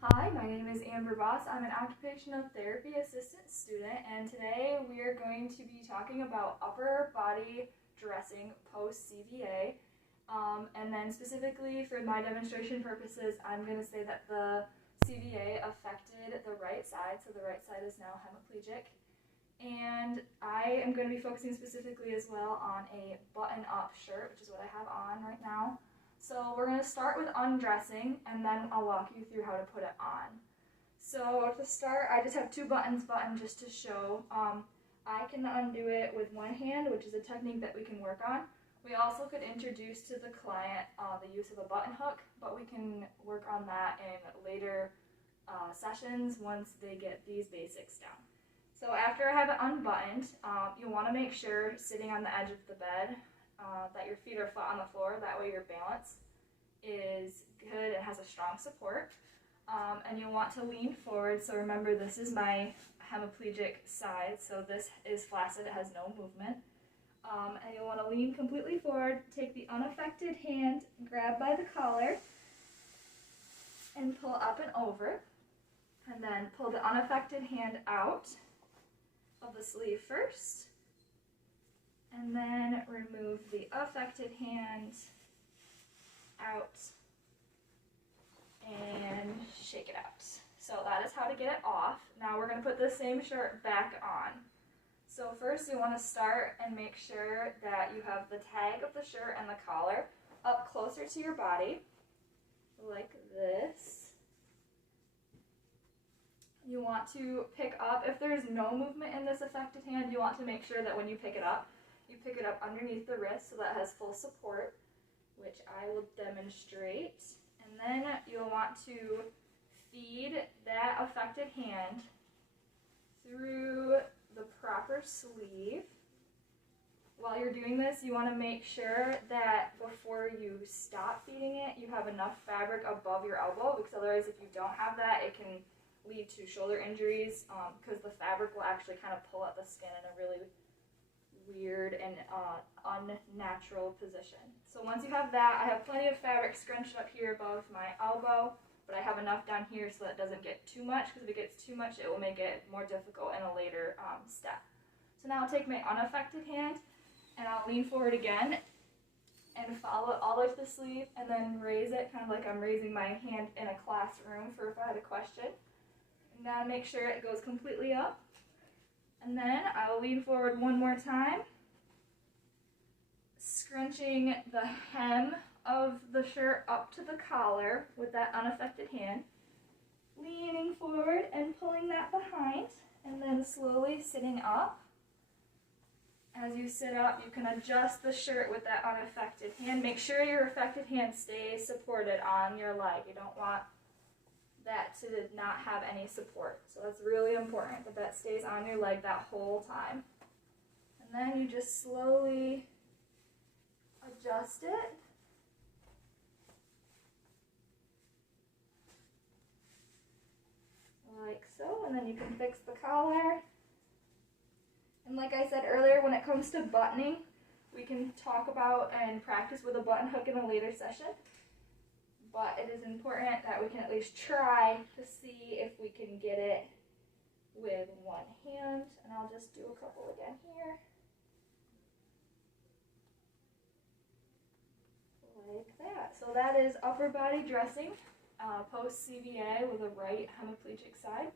Hi, my name is Amber Boss. I'm an occupational therapy assistant student, and today we are going to be talking about upper body dressing post CVA. And then specifically for my demonstration purposes, I'm going to say that the CVA affected the right side, so the right side is now hemiplegic. And I am going to be focusing specifically as well on a button-up shirt, which is what I have on right now. So we're going to start with undressing, and then I'll walk you through how to put it on. So to start, I just have two buttons buttoned just to show. I can undo it with one hand, which is a technique that we can work on. We also could introduce to the client the use of a button hook, but we can work on that in later sessions once they get these basics down. So after I have it unbuttoned, you want to make sure, sitting on the edge of the bed, that your feet are flat on the floor. That way your balance is good and has a strong support. And you'll want to lean forward. So remember, this is my hemiplegic side, so this is flaccid, it has no movement. And you'll want to lean completely forward, take the unaffected hand, grab by the collar, and pull up and over. And then pull the unaffected hand out of the sleeve first. And then remove the affected hand out and shake it out. So that is how to get it off. Now we're going to put the same shirt back on. So first you want to start and make sure that you have the tag of the shirt and the collar up closer to your body, like this. You want to pick up, if there's no movement in this affected hand, you want to make sure that when you pick it up underneath the wrist so that it has full support, which I will demonstrate. And then you'll want to feed that affected hand through the proper sleeve. While you're doing this, you want to make sure that before you stop feeding it, you have enough fabric above your elbow, because otherwise if you don't have that, it can lead to shoulder injuries, because the fabric will actually kind of pull at the skin in a really weird and unnatural position. So once you have that, I have plenty of fabric scrunched up here above my elbow, but I have enough down here so that it doesn't get too much, because if it gets too much, it will make it more difficult in a later step. So now I'll take my unaffected hand and I'll lean forward again and follow it all the way to the sleeve, and then raise it kind of like I'm raising my hand in a classroom for if I had a question. And now make sure it goes completely up. And then I'll lean forward one more time, scrunching the hem of the shirt up to the collar with that unaffected hand, leaning forward and pulling that behind, and then slowly sitting up. As you sit up, you can adjust the shirt with that unaffected hand. Make sure your affected hand stays supported on your leg. You don't want that to not have any support. So that's really important that that stays on your leg that whole time. And then you just slowly adjust it. Like so, and then you can fix the collar. And like I said earlier, when it comes to buttoning, we can talk about and practice with a button hook in a later session. But it is important that we can at least try to see if we can get it with one hand. And I'll just do a couple again here. Like that. So that is upper body dressing post CVA with a right hemiplegic side.